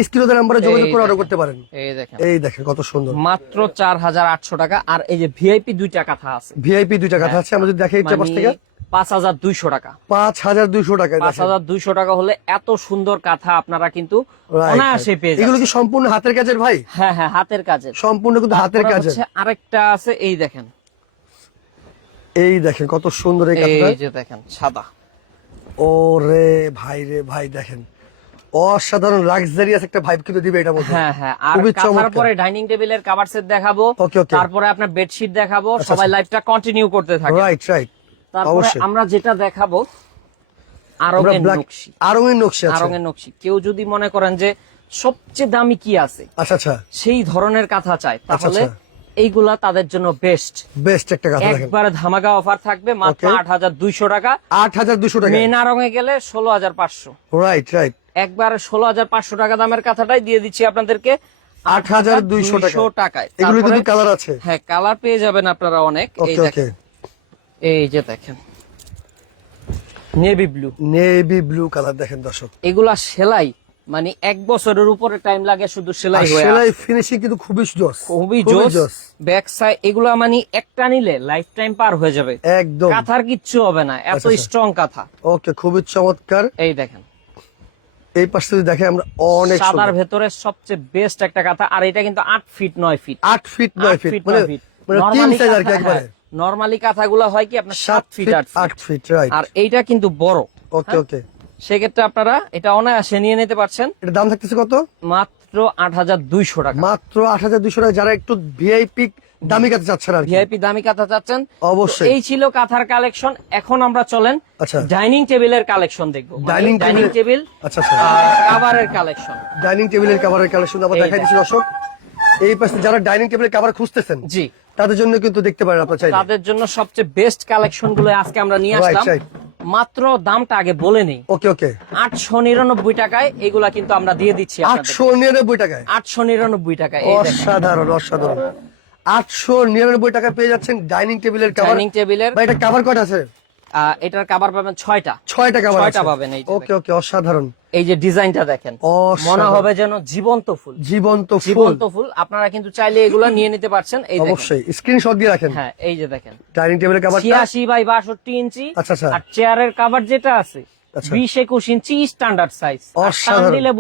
স্ক্রিনের নাম্বারে যোগাযোগ করে অর্ডার করতে পারেন। এই দেখেন। এই দেখেন কত সুন্দর। মাত্র চার হাজার আটশো টাকা আর এই যে ভিআইপি দুইটা কথা আছে। ভিআইপি দুইটা কথা আছে আমরা যদি দেখি এইটা পাশ থেকে। পাঁচ হাজার দুইশো টাকা। পাঁচ হাজার দুইশো টাকায় পাঁচ হাজার দুইশো টাকা হলে এত সুন্দর কাঁথা আপনারা কিন্তু অনায়াসে পেয়ে এগুলো কি সম্পূর্ণ হাতের কাজের ভাই? হ্যাঁ হ্যাঁ হাতের কাজের। সম্পূর্ণ কিন্তু হাতের কাজের। আরেকটা আছে এই দেখেন। এই দেখেন কত সুন্দর এই যে দেখেন সাদা। ও রে ভাই রে ভাই দেখেন। অসাধারণ লাক্সারিয়াস একটা ভাইব কিন্তু দিবে এটা মধ্যে হ্যাঁ হ্যাঁ। আর খুবই কাঁথার চমৎকার। পরে ডাইনিং টেবিলের কাভার সেট দেখাবো। Okay, okay. তারপরে আপনার বেডশিট দেখাবো। আচ্ছা, সবাই আচ্ছা। লাইভটা কন্টিনিউ করতে থাকে। রাইট রাইট তারপরে আমরা যেটা দেখাবো আরঙের নকশি। আরঙের নকশি আরঙের নকশি। কেউ যদি মনে করেন যে সবচেয়ে দামি কি আছে? আচ্ছা আচ্ছা। সেই ধরনের কথা চায় তাহলে আচ্ছা। এইগুলা তাদের জন্য বেস্ট বেস্ট একটা কথা দেখেন। একবারে ধামাকা অফার থাকবে মাত্র. আট হাজার দুইশো টাকা। আট হাজার দুশো টাকা। মেনা রঙে গেলে ষোলো হাজার পাঁচশো। রাইট রাইট একবারে ষোলো হাজার পাঁচশো টাকা দামের কাঁথাটাই দিয়ে দিচ্ছি আপনাদেরকে। আট হাজার দুইশো টাকায়। এগুলো কিন্তু কালার আছে। হ্যাঁ কালার পেয়ে যাবেন আপনারা অনেক। এই দেখেন। যে দেখেন। Navy blue. Navy blue colour দেখেন দর্শক। এগুলা সেলাই মানে এক বছরের উপরে টাইম লাগে শুধু সেলাই হয়ে সেলাই ফিনিশিং কিন্তু খুবই জোস খুবই জোস। ব্যাক সাইড এগুলা মানে একটা নিলে লাইফ টাইম পার হয়ে যাবে। একদম। কাঁথার কিচ্ছু হবে না এত আচ্ছা, আচ্ছা। স্ট্রং কাঁথা। ওকে খুবই চমৎকার। এই দেখেন। এই পাশে যদি দেখে আমরা অনেক সাদার ভেতরে সবচেয়ে বেস্ট একটা কাঁথা আর এটা কিন্তু আট ফিট নয় ফিট আট ফিট নয় ফিট মানে মানে তিন সাইজ আর কি একবারে। নর্মালি কাঁথাগুলো হয় কি আপনার সাত ফিট আট ফিট ফিট রাইট আর এইটা কিন্তু বড়। ওকে ওকে সেক্ষেত্রে আপনারা এটা অনায়াসে নিয়ে নিতে পারছেন। এটা দাম থাকতেছে কত? মাত্র আট হাজার দুইশো টাকা। মাত্র আট হাজার দুইশো টাকা যারা একটু ভিআইপি দামি কাছে চাচ্ছেন আর ভিআইপি দামি কাঁথা চাচ্ছেন। অবশ্যই। এই ছিল কাঁথার কালেকশন। এখন আমরা চলেন আচ্ছা। ডাইনিং টেবিলের কালেকশন দেখব। ডাইনিং ডাইনিং টেবিল আচ্ছা আচ্ছা। কাভারের কালেকশন। ডাইনিং টেবিলের কাভারের কালেকশন আবার দেখাই দিচ্ছি দর্শক। এই পাশে যারা ডাইনিং টেবিলের কাভার খুঁজতেছেন জি। তাদের জন্য কিন্তু দেখতে পারেন আপনার চাইলে। তাদের জন্য সবচেয়ে বেস্ট কালেকশনগুলো আজকে আমরা নিয়ে আসলাম। মাত্র দামটা আগে বলে নেই। ওকে ওকে আটশো নিরানব্বই টাকায় এগুলা কিন্তু আমরা দিয়ে দিচ্ছি আটশো নিরানব্বই টাকায়? আটশো নিরানব্বই টাকায় অসাধারণ অসাধারণ। আটশো নিরানব্বই টাকা পেয়ে যাচ্ছেন ডাইনিং টেবিলের কাভার ডাইনিং টেবিলের এটা কাভার কয়টা আছে? এটার কাবার পাবেন ছয়টা। ছয়টা কাভার ছয়টা পাবেন এই ওকে ওকে অসাধারণ। এই যে ডিজাইনটা দেখেন। মনে হবে যেন জীবন্ত ফুল। জীবন্ত ফুল। জীবন্ত ফুল আপনারা কিন্তু চাইলে এগুলা নিয়ে নিতে পারছেন। এই অবশ্যই স্ক্রিনশট দিয়ে রাখেন। হ্যাঁ এই যে দেখেন। ডাইনিং টেবিলের কাভারটা ছিয়াশি বাই বাষট্টি ইঞ্চি আচ্ছা, আচ্ছা। আর চেয়ারের কাভার যেটা আছে। বিশ একুশ ইঞ্চি স্ট্যান্ডার্ড সাইজ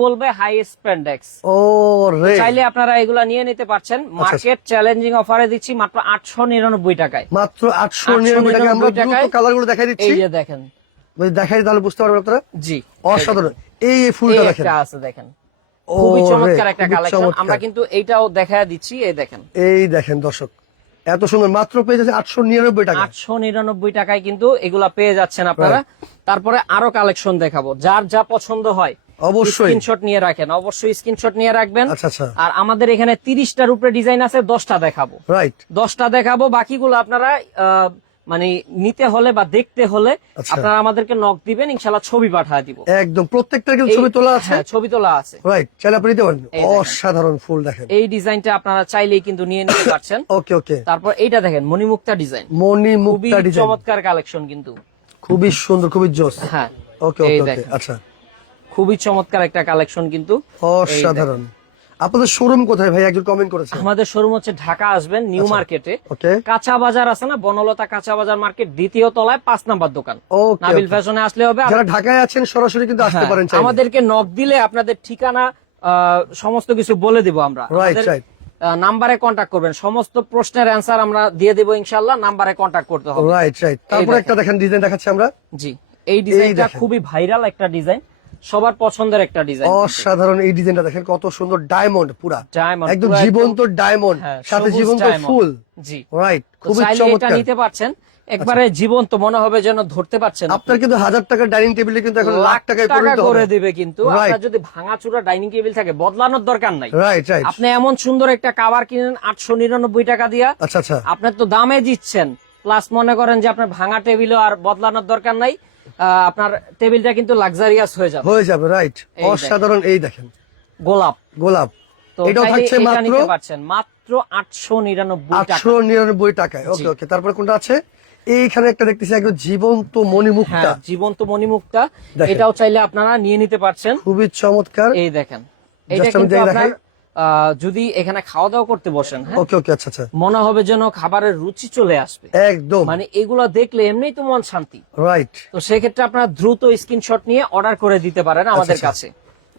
বলবে হাই স্প্যান্ডেক্স ও চাইলে আপনারা এগুলা নিয়ে নিতে পারছেন। আচ্ছা, মার্কেট চ্যালেঞ্জিং অফারে দিচ্ছি মাত্র আটশো নিরানব্বই টাকায়। মাত্র আটশো নিরানব্বই টাকা আমরা 899 টাকায়। কালারগুলো দেখাই দিচ্ছি। এই যে দেখেন। দেখাই তাহলে বুঝতে পারবেন আপনারা? জি। অসাধারণ। এই ফুলটা দেখেন। আছে দেখেন। খুবই চমৎকার একটা কালেকশন আমরা কিন্তু এইটাও দেখা দিচ্ছি এই দেখেন। এই দেখেন দর্শক। এত সুন্দর মাত্র পেয়ে যাচ্ছে আটশো নিরানব্বই টাকা আটশো নিরানব্বই টাকায় কিন্তু এগুলা পেয়ে যাচ্ছেন আপনারা। তারপরে আরও কালেকশন দেখাবো। যার যা পছন্দ হয় অবশ্যই। স্ক্রিনশট নিয়ে রাখেন। অবশ্যই স্ক্রিনশট নিয়ে রাখবেন। আচ্ছা আচ্ছা। আর আমাদের এখানে তিরিশটার উপরে ডিজাইন আছে দশটা দেখাবো। রাইট দশটা দেখাবো। বাকিগুলো আপনারা মানে নিতে হলে বা দেখতে হলে আচ্ছা। আপনারা আমাদেরকে নক দিবেন ইনশাল্লাহ ছবি পাঠিয়ে দিব। একদম প্রত্যেকটা কিন্তু ছবি তোলা আছে? হ্যাঁ ছবি তোলা আছে। রাইট চাইলে আপনি নিতে পারেন। অসাধারণ ফুল দেখেন। এই ডিজাইনটা আপনারা চাইলেই কিন্তু নিয়ে নিতে পারছেন। ওকে ওকে তারপর এইটা দেখেন মণিমুক্তা ডিজাইন। মনি খুবই মুক্তা ডিজাইন। চমৎকার কালেকশন কিন্তু। খুবই সুন্দর খুবই জোস। হ্যাঁ। ওকে ওকে আচ্ছা। খুবই চমৎকার একটা কালেকশন কিন্তু। অসাধারণ। আপনাদের শোরুম কোথায় ভাই? একজন কমেন্ট করেছে। আমাদের শোরুম হচ্ছে ঢাকা আসবেন আচ্ছা। নিউ মার্কেটে কাঁচা বাজার আছে না? বনলতা কাঁচা বাজার মার্কেট দ্বিতীয় তলায় পাঁচ নাম্বার দোকান। নাবিল ফ্যাশনে আসলে হবে। যারা ঢাকায় আছেন সরাসরি কিন্তু আসতে হ্যাঁ, পারেন আমাদেরকে নক দিলে আপনাদের ঠিকানা সমস্ত কিছু বলে দিব আমরা। নাম্বারে কন্ট্যাক্ট করবেন। সমস্ত প্রশ্নের অ্যান্সার আমরা দিয়ে দেবো ইনশাল্লাহ নাম্বারে কন্ট্যাক্ট করতে হবে। রাইট রাইট তারপর একটা দেখেন। ডিজাইন দেখাচ্ছি আমরা। জি এই ডিজাইনটা। খুবই ভাইরাল একটা ডিজাইন সবার পছন্দের একটা ডিজাইন অসাধারণ এই ডিজাইনটা দেখেন কত সুন্দর ডায়মন্ড পুরা। Diamond, একদম জীবন্ত ডায়মন্ড হ্যাঁ, সাথে জীবন্ত ফুল। জি। রাইট খুবই চাইলে এটা চমৎকার। নিতে পারছেন। একবারে জীবন্ত মনে হবে যেন ধরতে পারছেন আপনার কিন্তু হাজার টাকার ডাইনিং টেবিলে কিন্তু এখন লাখ টাকায় টাকা পরিণত করে দিবে কিন্তু. আপনার যদি ভাঙাচুরা ডাইনিং টেবিল থাকে বদলানোর দরকার নাই। রাইট রাইট আপনি এমন সুন্দর একটা কাভার কিনেন আটশো নিরানব্বই টাকা দিয়া। আচ্ছা আচ্ছা। আপনার তো দামে দিচ্ছেন। প্লাস মনে করেন যে আপনার ভাঙা টেবিলও আর বদলানোর দরকার নাই। আপনার টেবিলটা কিন্তু লাক্সারিয়াস হয়ে যাবে। হয়ে যাবে রাইট অসাধারণ এই দেখেন। গোলাপ। গোলাপ। এটাও থাকছে মাত্র মাত্র আটশো নিরানব্বই টাকা। আটশো নিরানব্বই টাকায়। ওকে ওকে তারপরে কোনটা আছে? এইখানে একটা দেখতেছি একদম জীবন্ত মণিমুক্তা। হ্যাঁ জীবন্ত মণিমুক্তা। এটাও চাইলে আপনারা নিয়ে নিতে পারছেন। খুবই চমৎকার। এই দেখেন। এটা কিন্তু আপনার যদি এখানে খাওয়া দাওয়া করতে বসেন হ্যাঁ? ওকে ওকে আচ্ছা আচ্ছা। মনে হবে যেন খাবারের রুচি চলে আসবে। একদম। মানে এগুলা দেখলে এমনিই তো মন শান্তি। রাইট তো সেক্ষেত্রে আপনারা দ্রুত স্ক্রিনশট নিয়ে অর্ডার করে দিতে পারেন আমাদের আচ্ছা। কাছে।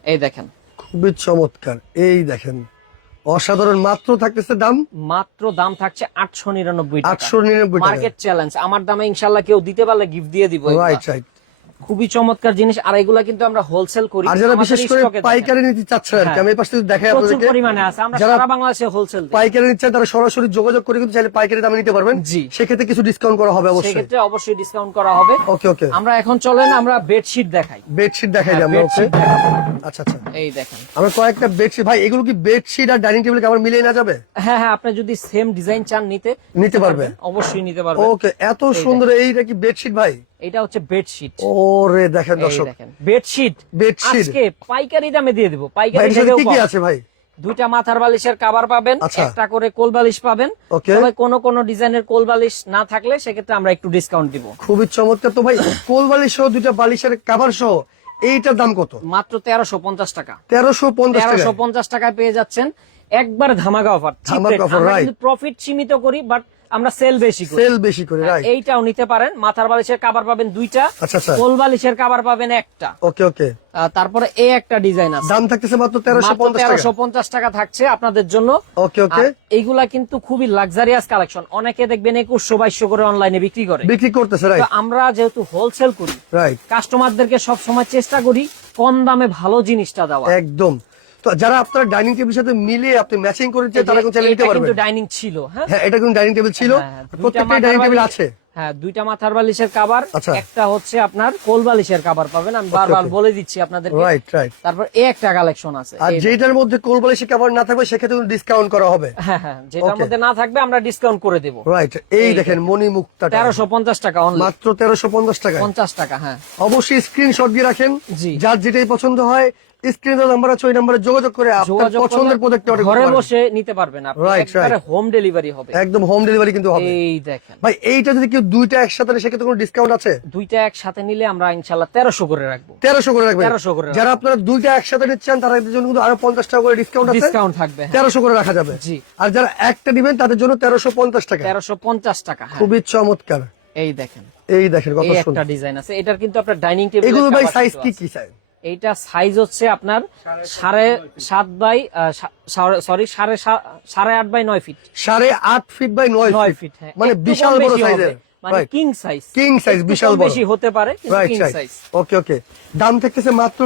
এই দেখেন। খুবই চমৎকার। এই দেখেন। অসাধারণ। মাত্র থাকতেছে দাম? মাত্র দাম থাকছে আটশো নিরানব্বই আটশো নিরানব্বই মার্কেট চ্যালেঞ্জ আমার দামে ইনশাল্লাহ কেউ দিতে পারলে গিফট দিয়ে দিব। রাইট রাইট খুবই চমৎকার জিনিস আর এগুলা কিন্তু আমরা হোলসেল করি। আর যারা বিশেষ করে। পাইকারি নিতে চাচ্ছেন আর কি হ্যাঁ। আমি পাশে দেখাই প্রচুর আপনাদেরকে পরিমাণে আছে। আমরা সারা বাংলাদেশে হোলসেল পাইকারি নিচ্ছেন তারা সরাসরি যোগাযোগ করে কিন্তু চাইলে পাইকারি দামে নিতে পারবেন। জি। সেক্ষেত্রে কিছু ডিসকাউন্ট করা হবে অবশ্যই। সেক্ষেত্রে অবশ্যই ডিসকাউন্ট করা হবে। ওকে ওকে আমরা এখন চলেন আমরা বেডশিট দেখাই। বেডশিট দেখাই দিই আমরা ওকে আচ্ছা আচ্ছা। এই দেখেন। আমরা কয়েকটা বেডশিট ভাই এগুলো কি বেডশিট আর ডাইনিং টেবিল আমার মিলিয়ে না যাবে? হ্যাঁ হ্যাঁ আপনি যদি সেম ডিজাইন চান নিতে নিতে পারবে। অবশ্যই নিতে পারবে ওকে এত সুন্দর এইটা কি বেডশিট ভাই? এটা হচ্ছে বেডশিট ওরে দেখেন দর্শক বেডশিট বেডশিট আজকে পাইকারি দামে দিয়ে দেবো। পাইকারি থেকেও কি কি আছে ভাই? দুইটা মাথার বালিশের কাবার পাবেন আচ্ছা। একটা করে কোল বালিশ পাবেন। তবে কোন কোন ডিজাইনের কোল বালিশ না থাকলে সেক্ষেত্রে আমরা একটু ডিসকাউন্ট দিব। খুবই চমৎকার। তো ভাই কোল বালিশ সহ দুইটা বালিশের কাভার সহ এইটার দাম কত? মাত্র তেরোশো পঞ্চাশ টাকা। তেরোশো পঞ্চাশ তেরোশো পঞ্চাশ টাকায় পেয়ে যাচ্ছেন একবার ধামাকা অফার প্রফিট সীমিত করি বাট আমরা সেল বেশি করি। সেল বেশি করে রাইট এইটাও নিতে পারেন। মাথার বালিশের কাবার পাবেন দুইটা আচ্ছা, আচ্ছা। কোল বালিশের কাবার পাবেন একটা। ওকে ওকে। তারপরে এই একটা ডিজাইন আছে। দাম থাকতেছে মাত্র তেরোশো মাত্র পঞ্চাশ টাকা। থাকছে আপনাদের জন্য। ওকে ওকে। এইগুলা কিন্তু খুবই লাক্সারিয়াস কালেকশন অনেকে দেখবেন একুশশো বাইশশো করে অনলাইনে বিক্রি করে। বিক্রি করতেছে রাইট আমরা যেহেতু হোলসেল করি রাইট কাস্টমারদেরকে সব সময় চেষ্টা করি কম দামে ভালো জিনিসটা দেওয়া একদম। তো যারা আপনারা ডাইনিং টেবিলের সাথে মিলিয়ে আপনি ম্যাচিং করে চান তারা কিন্তু চাইলে নিতে পারবেন কিন্তু ডাইনিং ছিল হ্যাঁ? হ্যাঁ এটা কিন্তু ডাইনিং টেবিল ছিল। হ্যাঁ, প্রত্যেকটা ডাইনিং টেবিল আছে। হ্যাঁ দুইটা মাথার বালিশের কাবার আচ্ছা। একটা হচ্ছে আপনার কোল বালিশের কাবার পাবেন। আমি বারবার বলে দিচ্ছি আপনাদের রাইট রাইট তারপর এই একটা কালেকশন আছে। আর যেটার মধ্যে কোল বালিশে কাভার না থাকবে সেক্ষেত্রে ডিসকাউন্ট করা হবে। হ্যাঁ হ্যাঁ যেটার মধ্যে না থাকবে আমরা ডিসকাউন্ট করে দেবো। রাইট এই দেখেন মণি মুক্তা তেরোশো পঞ্চাশ টাকা অনলি মাত্র তেরোশো পঞ্চাশ টাকা পঞ্চাশ টাকা হ্যাঁ। অবশ্যই স্ক্রিনশট দিয়ে রাখেন। জি। যার যেটাই পছন্দ হয় স্ক্রিনে নাম্বার আছে ওই নাম্বারে যোগাযোগ করে আপনার পছন্দের প্রোডাক্ট অর্ডার ঘরে। বসে নিতে পারবেন আপনি। একবারে হোম ডেলিভারি হবে। একদম হোম ডেলিভারি কিন্তু হবে। এই দেখেন। ভাই এইটা যদি কেউ দুইটা একসাথে নেয় সেক্ষেত্রে কোনো ডিসকাউন্ট আছে? দুইটা একসাথে নিলে আমরা ইনশাল্লাহ তেরোশো করে রাখব। তেরোশো করে রাখবেন। 1300 করে যারা আপনারা দুইটা একসাথে নিচ্ছেন তাদের জন্য কিন্তু আরও পঞ্চাশ টাকা করে ডিসকাউন্ট আছে। ডিসকাউন্ট থাকবে হ্যাঁ। তেরোশো করে রাখা যাবে। জি। আর যারা একটা দিবেন তাদের জন্য তেরোশো পঞ্চাশ টাকা। তেরোশো পঞ্চাশ টাকা হ্যাঁ। খুবই চমৎকার। এই দেখেন। এই দেখেন কত এই একটা ডিজাইন আছে। এটার কিন্তু আপনার ডাইনিং টেবিল এগুলো ভাই সাইজ কি কি সাইজ এইটা সাইজ হচ্ছে আপনার সাড়ে সাত বাই সরি সাড়ে সাড়ে আট বাই নয় ফিট সাড়ে আট ফিট বাই নয় নয় ফিট হ্যাঁ। মানে বিশাল বড় সাইজের মানে কিং সাইজ কিং সাইজ বিশাল বড় বেশি হতে পারে কিং সাইজ ওকে ওকে দাম থাকতেছে মাত্র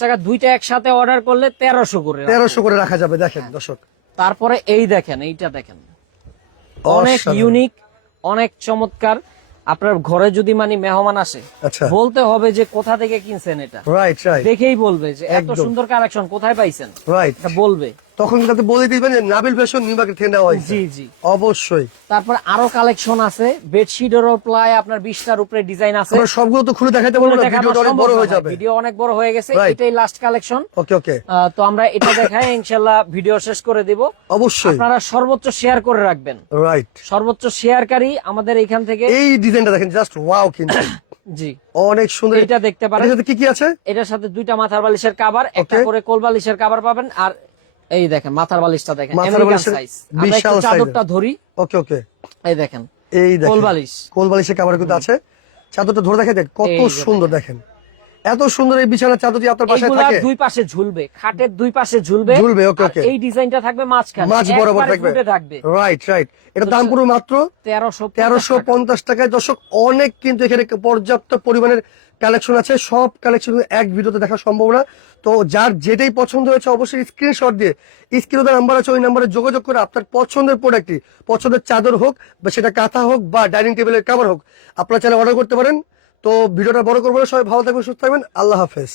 টাকা দুইটা একসাথে অর্ডার করলে তেরোশো করে করে রাখা যাবে দেখেন দর্শক। তারপরে এই দেখেন এইটা দেখেন। অনেক ইউনিক অনেক চমৎকার। আপনার ঘরে যদি মানে মেহমান আসে আচ্ছা। বলতে হবে যে কোথা থেকে কিনছেন এটা। রাইট রাইট দেখেই বলবে যে এত সুন্দর কালেকশন কোথায় পাইছেন। রাইট বলবে। তখন আপনি বলে দিবেন যে নাবিল ফ্যাশন নিউ মার্কেট থেকে নেওয়া হয়েছে। জি জি। অবশ্যই। তারপর আরও কালেকশন আছে। বেডশিটেরও প্রায় আপনার বিশটার উপরে ডিজাইন আছে। আমরা সবগুলো তো খুলে দেখাতে পারব না ভিডিওটা অনেক বড় হয়ে যাবে। ভিডিও অনেক বড় হয়ে গেছে এটাই লাস্ট কালেকশন ওকে ওকে তো আমরা এটা দেখাই ইনশাল্লাহ ভিডিও শেষ করে দিব। অবশ্যই। আপনারা সর্বোচ্চ শেয়ার করে রাখবেন। রাইট সর্বোচ্চ শেয়ারকারী আমাদের এখান থেকে। এই ডিজাইনটা দেখেন জাস্ট ওয়াও কিন্তু। জি। অনেক সুন্দর। এটা দেখতে পারেন। এটার সাথে কি কি আছে? এটার সাথে দুইটা মাথার বালিশের কাবার একটা করে কোল বালিশের কাবার পাবেন আর এই দেখেন মাথার বালিশটা দেখেন মাথার সাইজ বিশাল চাদরটা ধরি। ওকে ওকে। এই দেখেন এই দেখেন কোল বালিশ। কোল বালিশের কাভার কিন্তু আছে। চাদরটা ধরে দেখেন কত সুন্দর দেখেন। এত সুন্দর এই বিছানার চাদর যদি আপনার এইগুলা থাকে? দুই পাশে ঝুলবে খাটের দুই পাশে ঝুলবে। ঝুলবে, ওকে ওকে. এই ডিজাইনটা থাকবে মাঝখানে মাছ বরাবর থাকবে। রাইট রাইট এটা দাম পুরো মাত্র তেরোশো তেরোশো পঞ্চাশ টাকায়। দর্শক অনেক কিন্তু এখানে পর্যাপ্ত পরিমাণের কালেকশন আছে, সব কালেকশন এক ভিডিওতে দেখা সম্ভব না তো যার যেটাই পছন্দ হয়েছে অবশ্যই স্ক্রিনশট দিয়ে স্ক্রিনে নাম্বার আছে, ওই নাম্বারে যোগাযোগ করে আপনার পছন্দের প্রোডাক্টটি পছন্দের চাদর হোক, বা সেটা কাঁথা হোক, বা ডাইনিং টেবিলের কাভার হোক, আপনারা চাইলে অর্ডার করতে পারেন। তো ভিডিওটা বড় করব সবাই ভালো থাকবেন, সুস্থ থাকবেন, আল্লাহ হাফেজ।